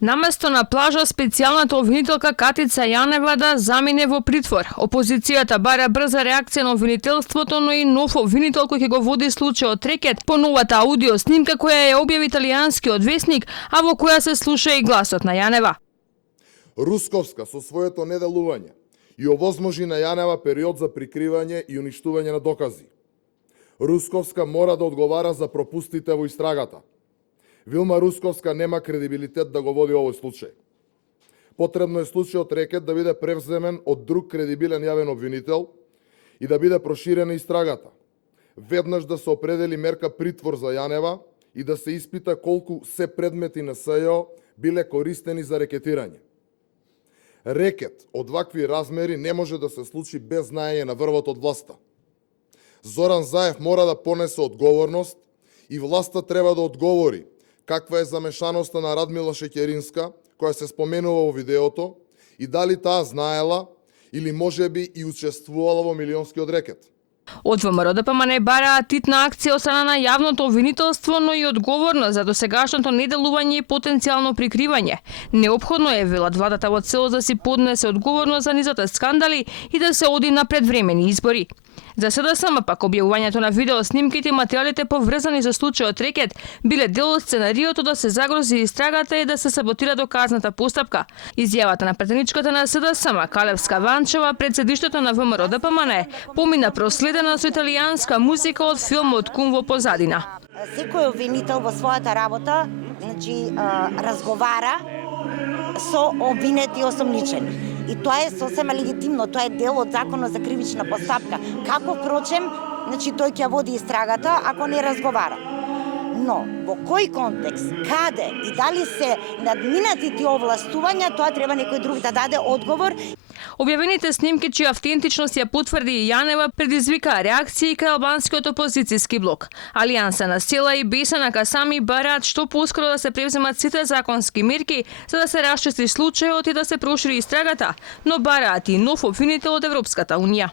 Наместо на плажа, специјалната обвинителка Катица Јанева да замине во притвор. Опозицијата бара брза реакција на обвинителството, но и нов обвинител кој ќе го води случајот рекет по новата аудио снимка која ја објави италијанскиот весник, а во која се слуша и гласот на Јанева. Русковска со своето неделување и овозможи на Јанева период за прикривање и уништување на докази. Русковска мора да одговара за пропустите во истрагата. Вилма Русковска нема кредибилитет да го води овој случај. Потребно е случајот рекет да биде превземен од друг кредибилен јавен обвинител и да биде проширена истрагата. Веднаш да се определи мерка притвор за Јанева и да се испита колку се предмети на СЈО биле користени за рекетирање. Рекет од вакви размери не може да се случи без знаење на врвот од власта. Зоран Заев мора да понесе одговорност и власта треба да одговори каква е замешаноста на Радмила Шеќеринска, која се споменува во видеото, и дали таа знаела или можеби и учествувала во милионскиот рекет. Од ВМРО ДПМН бараат титна акција од страна на јавното обвинителство, но и одговорност за досегашното неделување и потенцијално прикривање. Неопходно е, велат владата, во цел да си поднесе одговорност за низата скандали и да се оди на предвремени избори. За СДСМ пак објавувањето на видео снимките и материјалите поврзани за случајот рекет биле дел од сценариото да се загрози истрагата и да се саботира доказната постапка. Изјавата на претедничката на СДСМ Калевска Ванчева пред седиштето на ВМРО ДПМН помина проследена со италијанска музика од филмот Кум во позадина. Секој обвинител во својата работа, разговара со обвинети и осомничени. И тоа е сосема легитимно, тоа е дел од законот за кривична постапка. Како впрочем, тој ќе води истрагата ако не разговара. Но во кој контекст, каде и дали се надминати тие овластувања, тоа треба некој друг да даде одговор. Објавените снимки, чија автентичност ја потврди и Јанева, предизвикаа реакции кај албанскиот опозицијски блок. Алијанса на села и Бесана Касами бараат што поскоро да се превземат сите законски мерки за да се расчисти случајот и да се прошири истрагата, но бараат и нов обвинител од Европската унија.